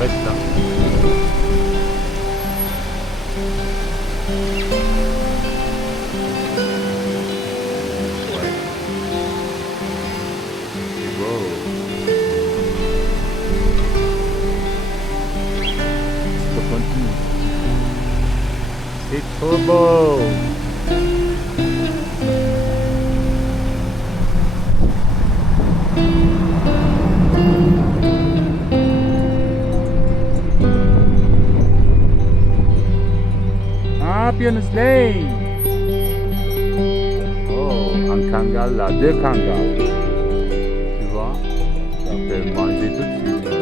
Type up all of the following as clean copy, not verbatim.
Questa. Wow. Sto continuo. C'est turbo. Champions Lane. Oh, un Kangal là, deux Kangal. Tu vois, ça peut manger tout de suite. Là.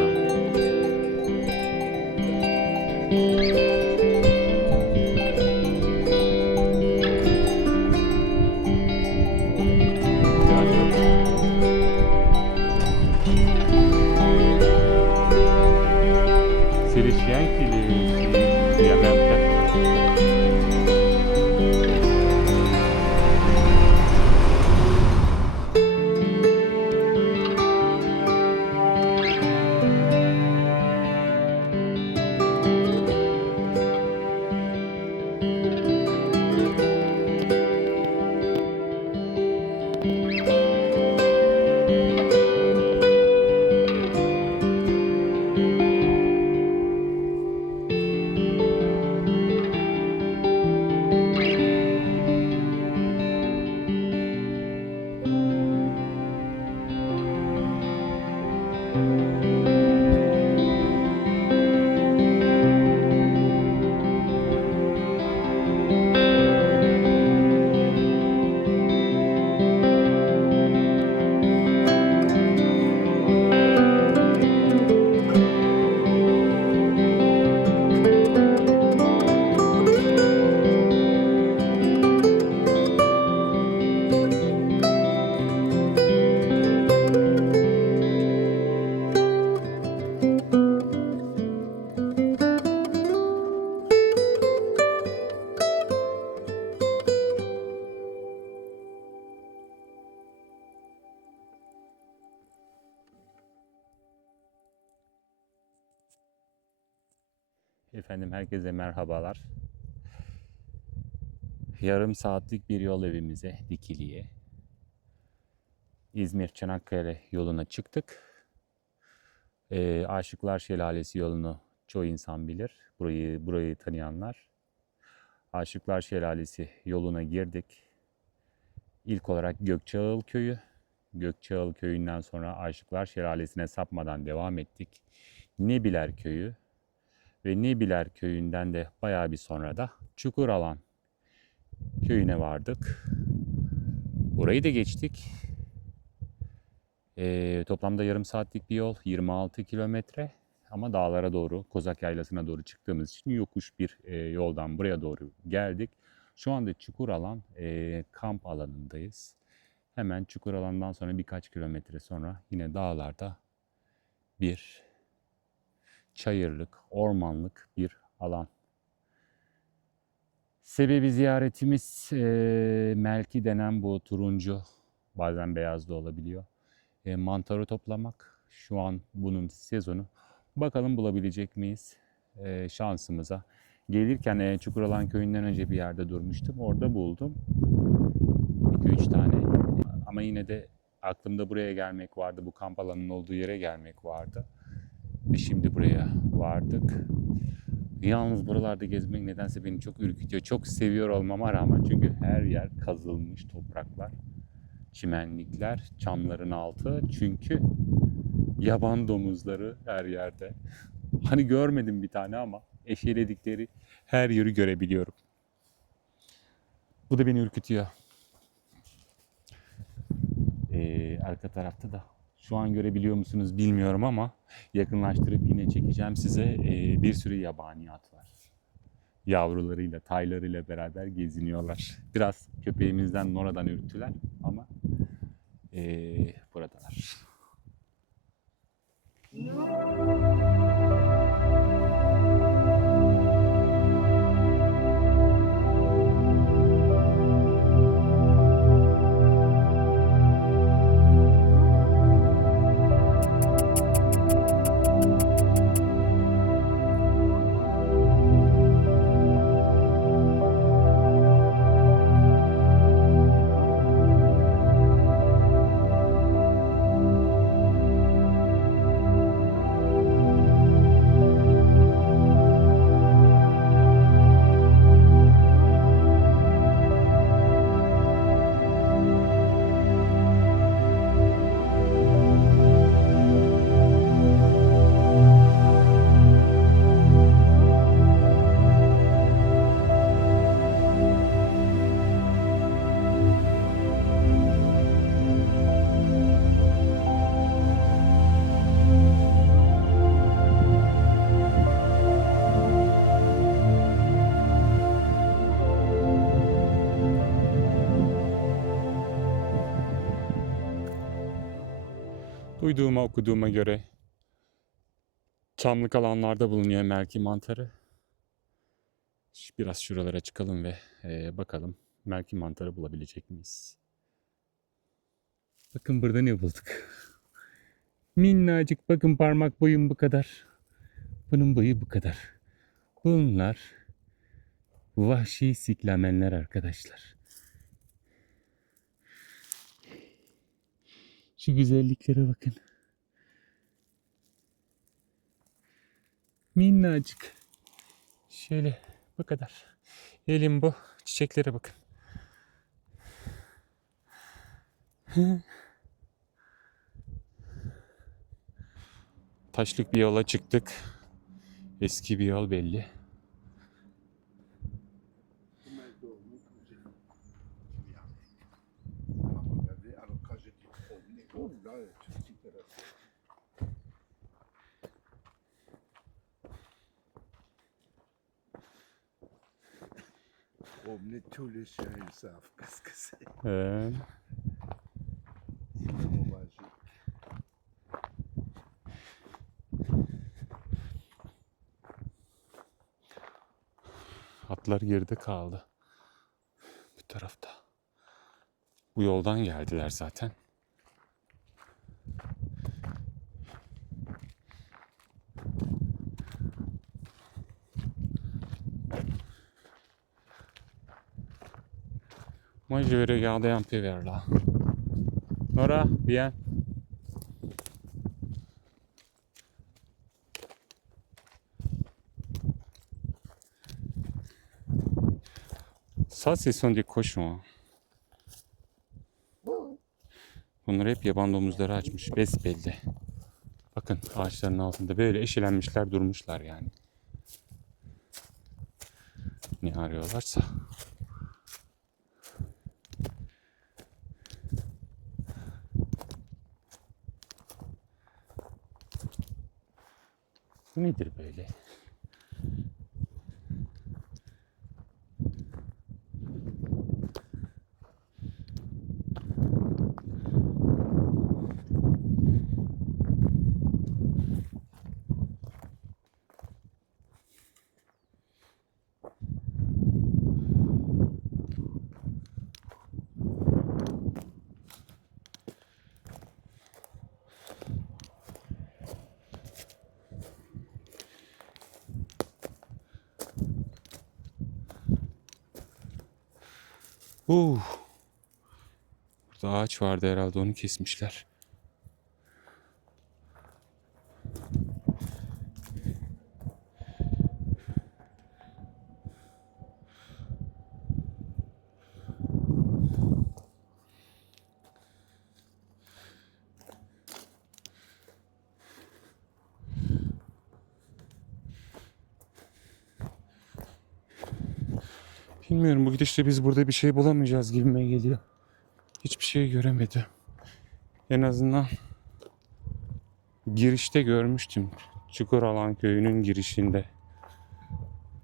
C'est les chiens qui y avait un peu. Efendim herkese merhabalar. Yarım saatlik bir yol evimize, Dikili'ye. İzmir-Çanakkale yoluna çıktık. Aşıklar Şelalesi yolunu çoğu insan bilir. Burayı tanıyanlar. Aşıklar Şelalesi yoluna girdik. İlk olarak Gökçeağıl Köyü. Gökçeağıl Köyü'nden sonra Aşıklar Şelalesi'ne sapmadan devam ettik. Nebiler Köyü. Ve Nebiler Köyü'nden de bayağı bir sonra da Çukuralan Köyü'ne vardık. Burayı da geçtik. Toplamda yarım saatlik bir yol, 26 kilometre. Ama dağlara doğru, Kozak Yaylası'na doğru çıktığımız için yokuş bir yoldan buraya doğru geldik. Şu anda Çukuralan kamp alanındayız. Hemen Çukuralan'dan sonra birkaç kilometre sonra yine dağlarda bir çayırlık, ormanlık bir alan. Sebebi ziyaretimiz melki denen bu turuncu, bazen beyaz da olabiliyor. Mantarı toplamak. Şu an bunun sezonu. Bakalım bulabilecek miyiz şansımıza. Gelirken Çukuralan Köyü'nden önce bir yerde durmuştum. Orada buldum. 2-3 tane. Ama yine de aklımda buraya gelmek vardı. Bu kamp alanının olduğu yere gelmek vardı. Ve şimdi buraya vardık. Yalnız buralarda gezmek nedense beni çok ürkütüyor. Çok seviyor olmama rağmen. Çünkü her yer kazılmış topraklar. Çimenlikler, çamların altı. Çünkü yaban domuzları her yerde. Hani görmedim bir tane ama eşeledikleri her yeri görebiliyorum. Bu da beni ürkütüyor. Arka tarafta da şu an görebiliyor musunuz bilmiyorum ama yakınlaştırıp yine çekeceğim size. Bir sürü yabani at var. Yavrularıyla, taylarıyla beraber geziniyorlar. Biraz köpeğimizden Nora'dan ürktüler ama buradalar. Duyduğuma okuduğuma göre çamlık alanlarda bulunuyor Melki mantarı. Biraz şuralara çıkalım ve bakalım Melki mantarı bulabilecek miyiz? Bakın burada ne bulduk. Minnacık, bakın parmak boyum bu kadar. Bunun boyu bu kadar. Bunlar vahşi siklamenler arkadaşlar. Şu güzelliklere bakın. Minnacık. Şöyle bu kadar. Elim bu. Çiçeklere bakın. Taşlık bir yola çıktık. Eski bir yol belli. Promener tous les chiens, ils savent qu'est-ce que c'est. Ee, C'est vraiment magique. atlar geride kaldı. Bu tarafta. Bu yoldan geldiler zaten. Moi, je vais regarder un peu vers là. Nora, viens. Ça, ce sont des cochons. Bunlar hep yaban domuzları açmış. Besbelli. Bakın ağaçların altında böyle eşelenmişler durmuşlar yani. Ne arıyorlarsa. Bu nedir böyle? Burada ağaç vardı herhalde, onu kesmişler. Bilmiyorum, bu gidişle biz burada bir şey bulamayacağız gibime geliyor. Hiçbir şey göremedim. En azından girişte görmüştüm. Çukuralan köyünün girişinde.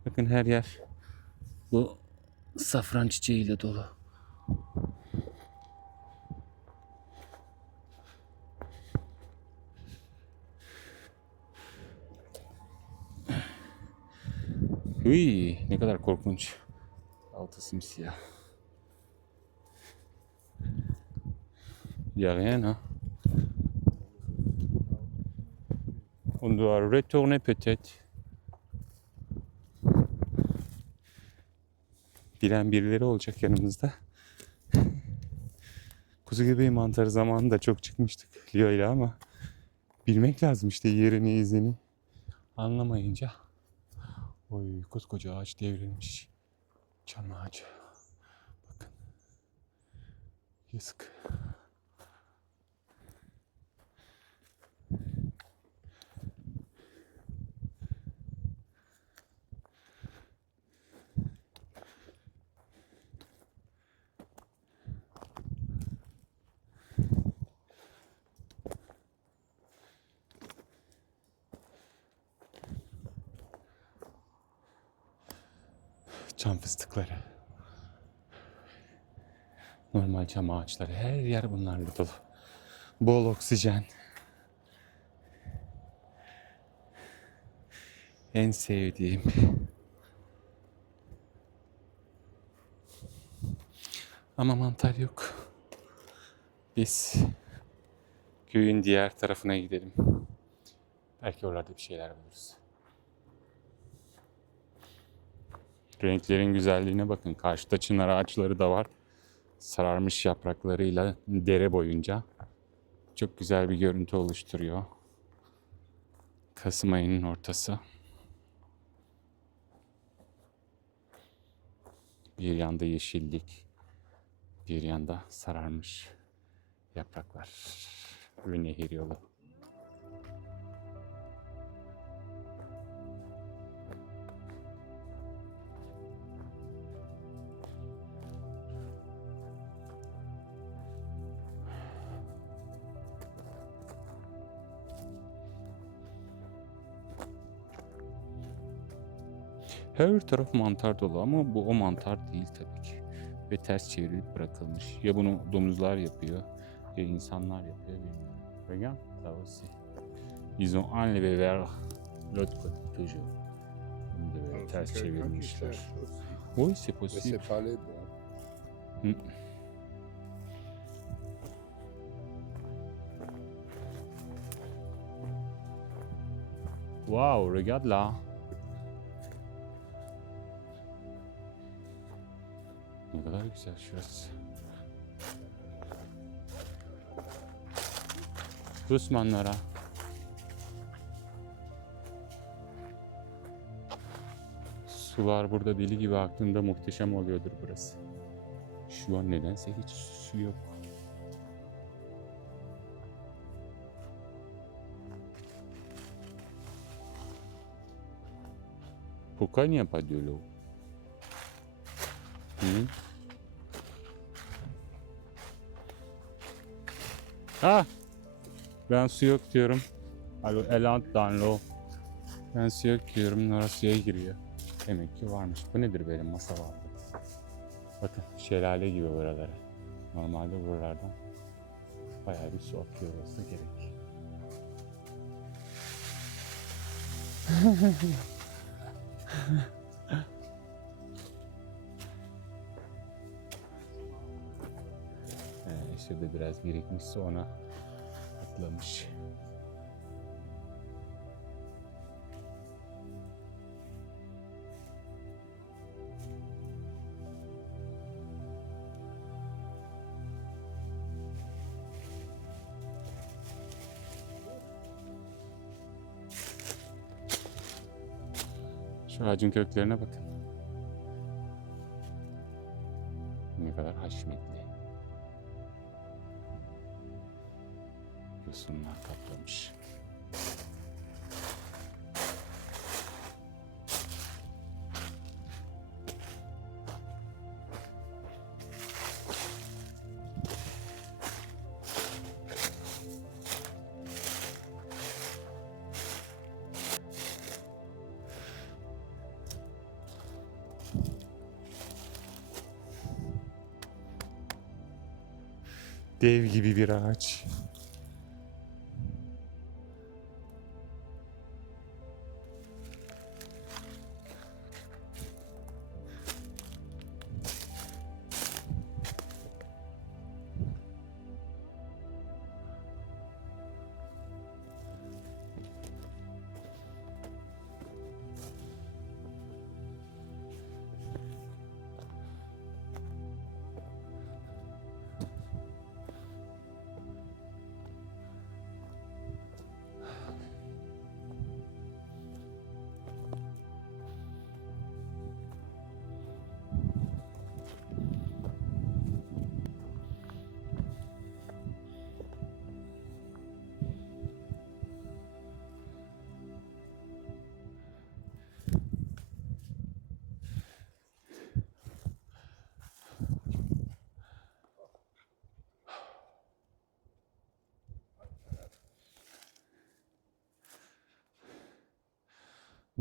Bakın her yer bu safran çiçeğiyle dolu. Hıy, ne kadar korkunç. Altı simsiyah. Y a rien, hein? On doit retourner peut-être. Bilen birileri olacak yanımızda. Kuzu göbeği mantarı zamanında çok çıkmıştık Leo ile ama bilmek lazım işte yerini, izini. Anlamayınca. Oy, koskoca ağaç devrilmiş. Çam ağacı. Bakın. Yazık. Çam fıstıkları. Normal çam ağaçları. Her yer bunlarla dolu. Bol oksijen. En sevdiğim. Ama mantar yok. Biz köyün diğer tarafına gidelim. Belki oralarda bir şeyler buluruz. Renklerin güzelliğine bakın. Karşıda çınar ağaçları da var. Sararmış yapraklarıyla dere boyunca. Çok güzel bir görüntü oluşturuyor. Kasım ayının ortası. Bir yanda yeşillik, bir yanda sararmış yapraklar ve nehir yolu. Her taraf mantar dolu ama bu o mantar değil tabii ki. Ve ters çevrilip bırakılmış. Ya bunu domuzlar yapıyor ya insanlar yapıyor bilmiyorum. Regarde, ça aussi. Ils ont enlevé vers l'autre côté toujours. Bunu da böyle Alors, ters c'est quelqu'un qui çevirmişler. cherche aussi. Oui, c'est Mais possible. c'est pas les bons. Hı. Wow, regarde là. Ne kadar güzel şurası. Rusmanlara. Sular burada deli gibi aktığında muhteşem oluyordur burası. Şu an nedense hiç su yok. Pourquoi il n'y a pas de l'eau? Hı? Ah! Ben su yok diyorum. Alors, elle entre dans l'eau. Ben su yok diyorum. Nora suya giriyor. Demek ki varmış. Bu nedir benim masa vardı. Bakın şelale gibi buraları. Normalde buralardan bayağı bir su akıyor olsa gerek. Şurada biraz birikmişse ona atlamış. Şu ağacın köklerine bakın. Ne kadar haşmetli. Yosunlar kaplamış. Dev gibi bir ağaç.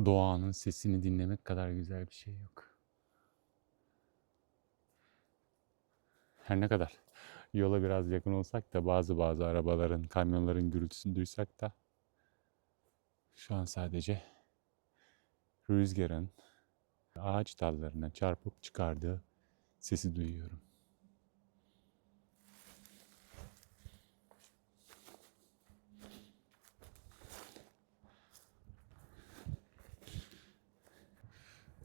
Doğanın sesini dinlemek kadar güzel bir şey yok. Her ne kadar yola biraz yakın olsak da bazı arabaların, kamyonların gürültüsünü duysak da şu an sadece rüzgarın ağaç dallarına çarpıp çıkardığı sesi duyuyorum.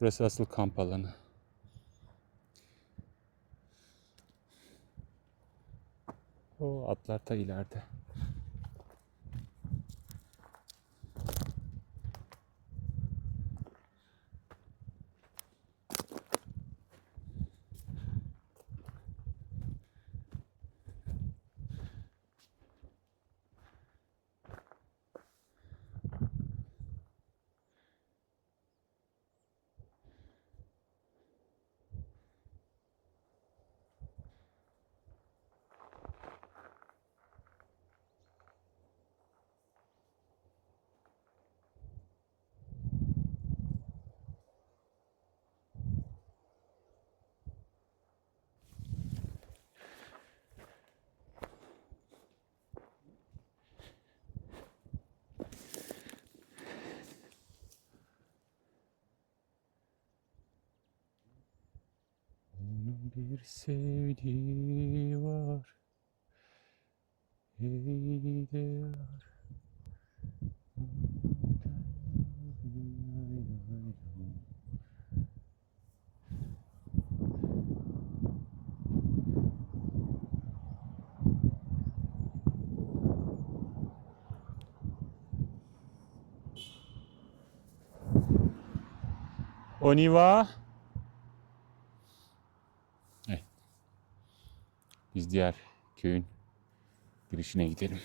Burası asıl kamp alanı. O atlar da ileride. Onun bir sevdiği var. Ey de yar. Oniva. Evet. Biz diğer köyün girişine gidelim.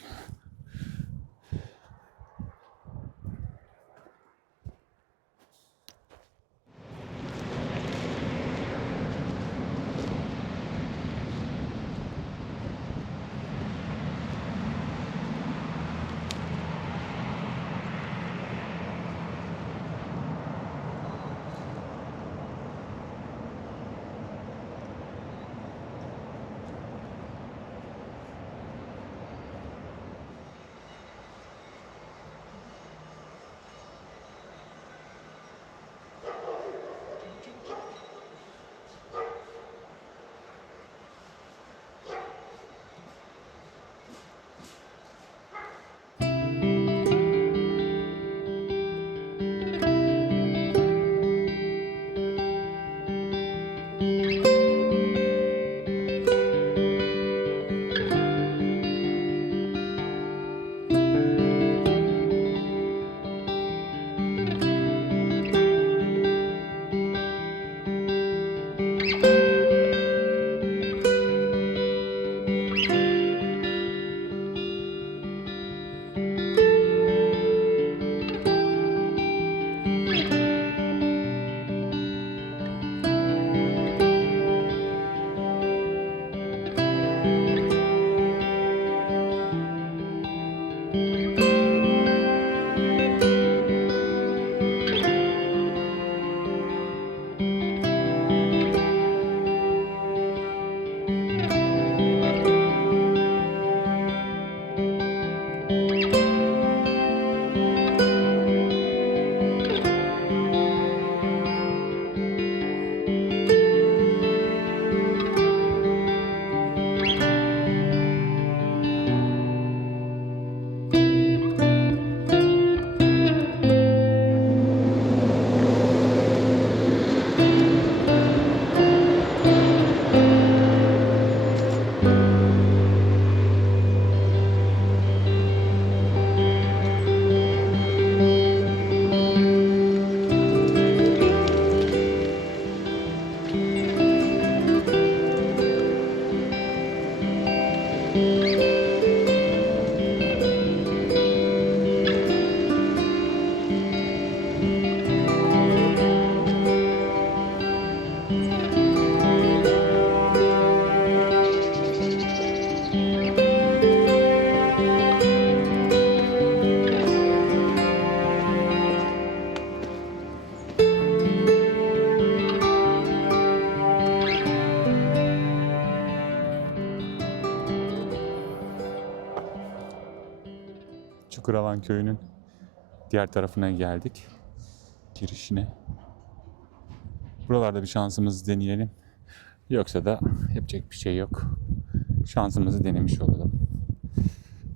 Çukuralan köyünün diğer tarafına geldik. girişine. Buralarda bir şansımızı deneyelim. Yoksa da yapacak bir şey yok. Şansımızı denemiş olalım.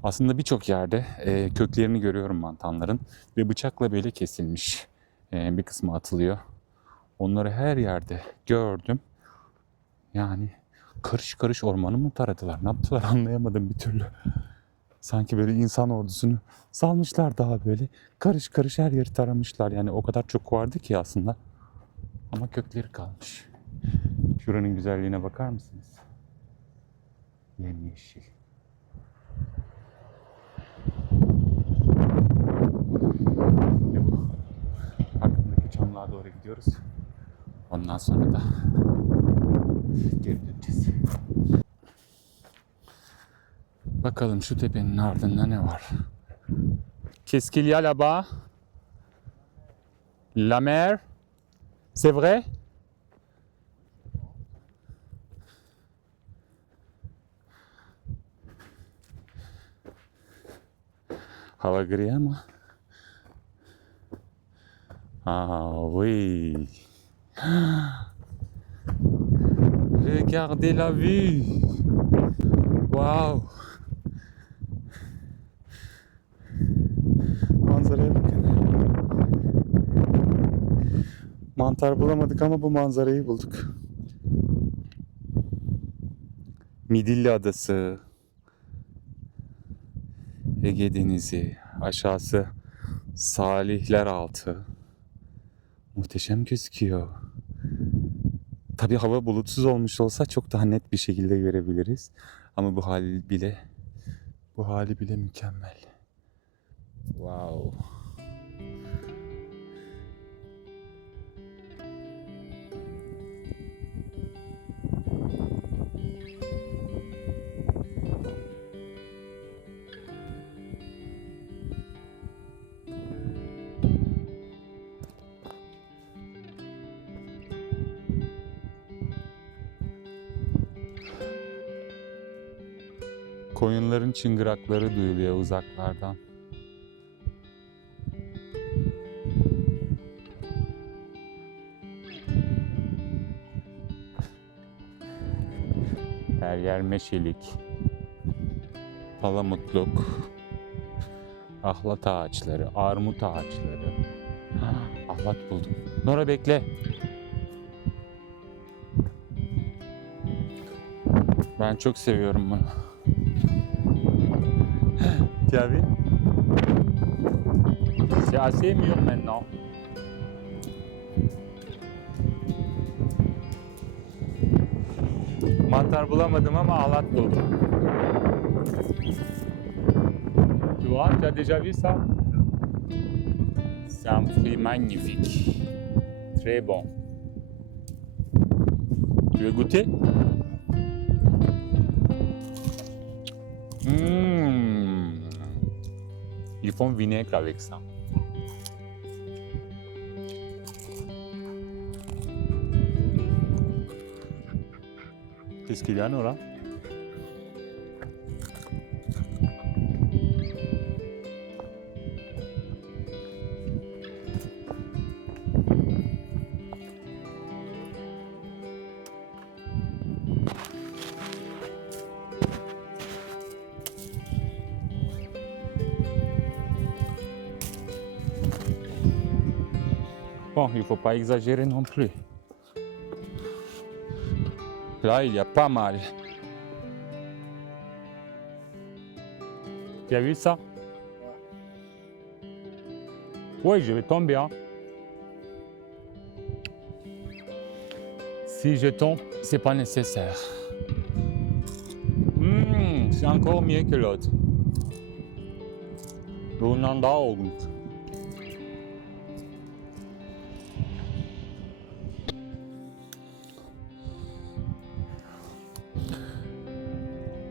Aslında birçok yerde köklerini görüyorum mantarların ve bıçakla böyle kesilmiş. Bir kısmı atılıyor. Onları her yerde gördüm. Yani karış karış ormanı mı taradılar? Ne yaptılar anlayamadım bir türlü. Sanki böyle insan ordusunu salmışlar daha böyle. Karış karış her yeri taramışlar. Yani o kadar çok vardı ki aslında. Ama kökleri kalmış. Şuranın güzelliğine bakar mısınız? Yemyeşil. Ve bu arkamdaki çamlığa doğru gidiyoruz. Ondan sonra da geri döneceğiz. Bakalım şu tepenin ardında ne var? Qu'est-ce qu'il y a là-bas? La mer? C'est vrai? Hava gri ama. Ah oui. Regardez la vue. Wow. Manzaraya bakın. Mantar bulamadık ama bu manzarayı bulduk. Midilli Adası, Ege Denizi, aşağısı Salihler Altı. Muhteşem gözüküyor. Tabii hava bulutsuz olmuş olsa çok daha net bir şekilde görebiliriz. Ama bu hali bile mükemmel. Wow. Koyunların çıngırakları duyuluyor uzaklardan. Her yer meşelik, palamutluk, ahlat ağaçları, armut ağaçları. Ahlat buldum. Nora bekle. Ben çok seviyorum bunu. Tu as vu? C'est assez mûr maintenant. Mantar bulamadım ama ahlat buldum. Tu vois, tu as déjà vu ça? C'est un fruit magnifique. Très bon. Tu veux goûter? Ils font vinaigre avec ça. Qu'est-ce qu'il y a, Nora? Bon, il ne faut pas exagérer non plus. Là, il y a pas mal. Tu as vu ça? Oui, je vais tomber. Hein. Si je tombe, c'est pas nécessaire. C'est encore mieux que l'autre. Bundan daha olgun.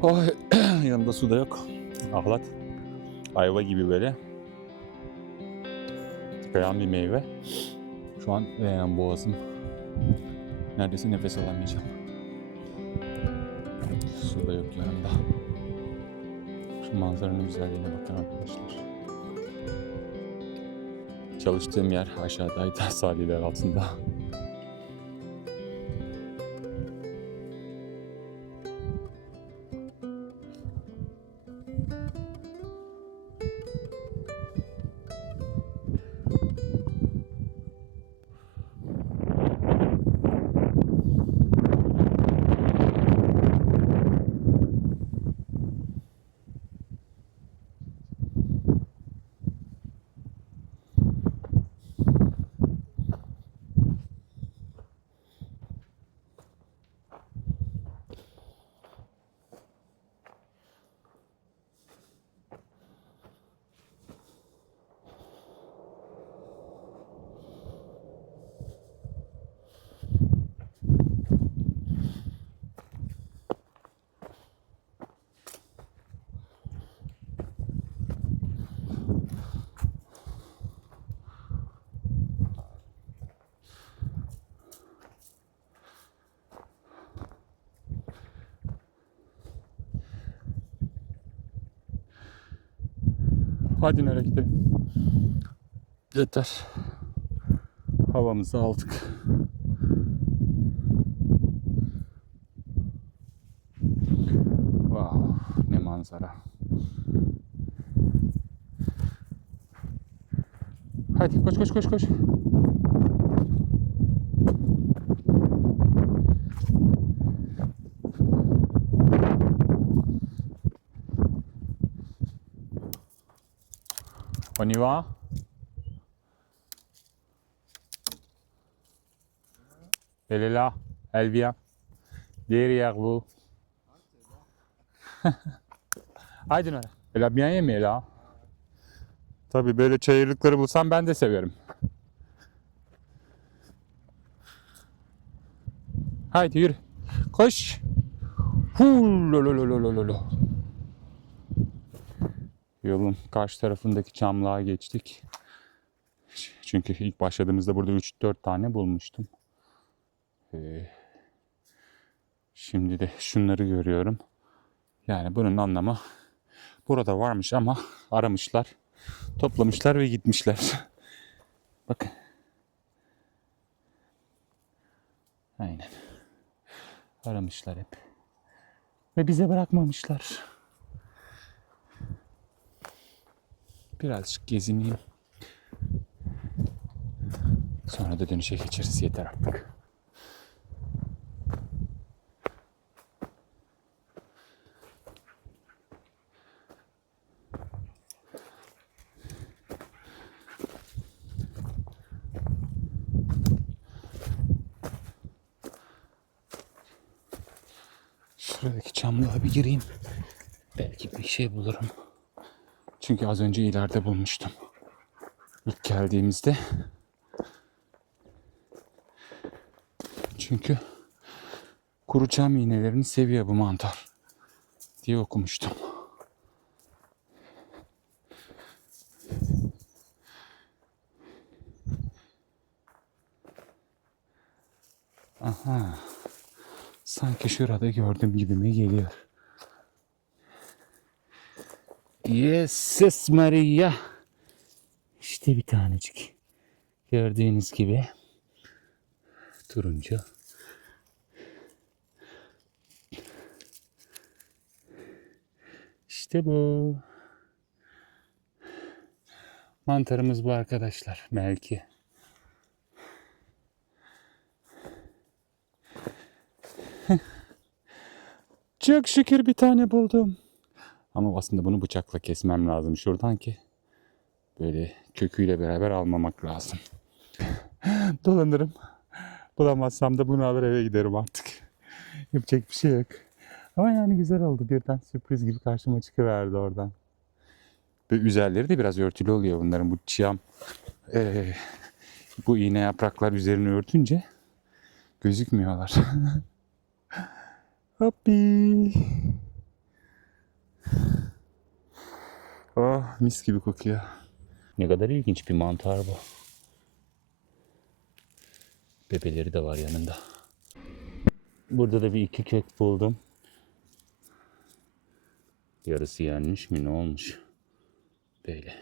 Oh, yanımda su da yok. Ahlat. Ayva gibi böyle. Tıkayan bir meyve. Şu an boğazım. Neredeyse nefes alamayacağım. Su da yok yanımda. Şu manzaranın güzelliğine bakın arkadaşlar. çalıştığım yer aşağıdaydı, sahiller altında. Hadi nereye gidelim? Yeter. Havamızı aldık. Wow, ne manzara. Hadi koş koş koş koş. On y va? Elle est là. Elle vient. Derrière vous. Haydi Nora. Elle a bien aimé là. Tabii böyle çayırlıkları bulsam ben de severim. Haydi yürü. Koş. Hullolololololo. Yolun karşı tarafındaki çamlığa geçtik. Çünkü ilk başladığımızda burada 3-4 tane bulmuştum. Şimdi de şunları görüyorum. Yani bunun anlamı burada varmış ama aramışlar, toplamışlar ve gitmişler. Bakın. Aynen. Aramışlar hep. Ve bize bırakmamışlar. Birazcık gezineyim. Sonra da dönüşe geçeriz, yeter artık. Şuradaki çamlığa bir gireyim. Belki bir şey bulurum. Çünkü az önce ileride bulmuştum. İlk geldiğimizde. Çünkü kuru çam iğnelerini seviyor bu mantar diye okumuştum. Aha. Sanki şurada gördüğüm gibime geliyor. Yes Maria. İşte bir tanecik. Gördüğünüz gibi. Turuncu. İşte bu. Mantarımız bu arkadaşlar. Belki. Çok şükür bir tane buldum. Ama aslında bunu bıçakla kesmem lazım şuradan ki böyle köküyle beraber almamak lazım. Dolanırım. Bulamazsam da bunu alır eve giderim artık. Yapacak bir şey yok. Ama yani güzel oldu. Birden sürpriz gibi karşıma çıkıverdi oradan. Ve üzerleri de biraz örtülü oluyor bunların. Bu çiğam, bu iğne yapraklar üzerini örtünce gözükmüyorlar. Hoppi. Oh, mis gibi kokuyor. Ne kadar ilginç bir mantar bu. Bebeleri de var yanında. Burada da bir iki kök buldum. Yarısı yenmiş mi ne olmuş? Böyle.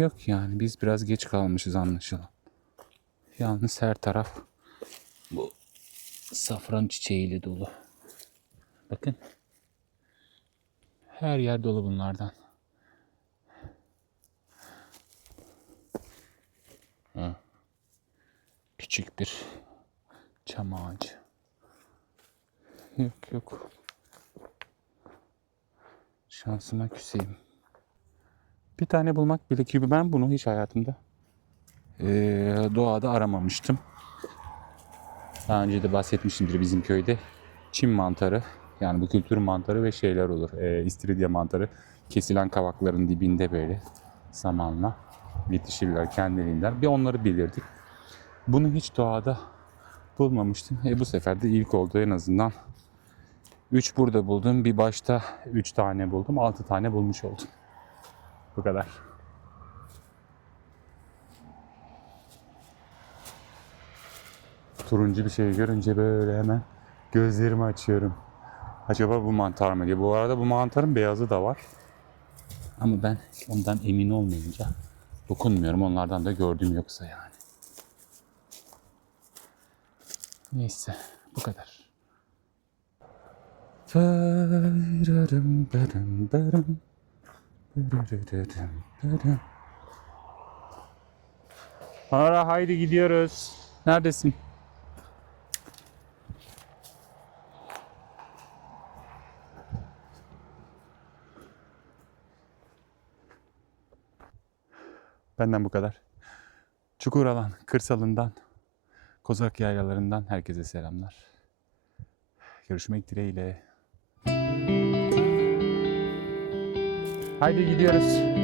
yok yani. Biz biraz geç kalmışız anlaşılan. Yalnız her taraf bu safran çiçeğiyle dolu. Bakın. Her yer dolu bunlardan. Ha. Küçük bir çam ağacı. Yok yok. Şansıma küseyim. Bir tane bulmak bile ki ben bunu hiç hayatımda doğada aramamıştım. Daha önce de bahsetmişimdir bizim köyde. Çim mantarı, yani bu kültür mantarı ve şeyler olur. İstiridye mantarı kesilen kavakların dibinde böyle zamanla yetişirler kendiliğinden. Bir onları bilirdik. Bunu hiç doğada bulmamıştım. Bu sefer de ilk oldu en azından. 3 burada buldum. Bir başta 3 tane buldum. 6 tane bulmuş oldum. Bu kadar. Turuncu bir şey görünce böyle hemen gözlerimi açıyorum. Acaba bu mantar mı diye. Bu arada bu mantarın beyazı da var. Ama ben ondan emin olmayınca dokunmuyorum. Onlardan da gördüğüm yoksa yani. Neyse bu kadar. Ara haydi gidiyoruz. Neredesin? Benden bu kadar. Çukuralan kırsalından, Kozak yaylalarından herkese selamlar. Görüşmek dileğiyle. Haydi gidiyoruz.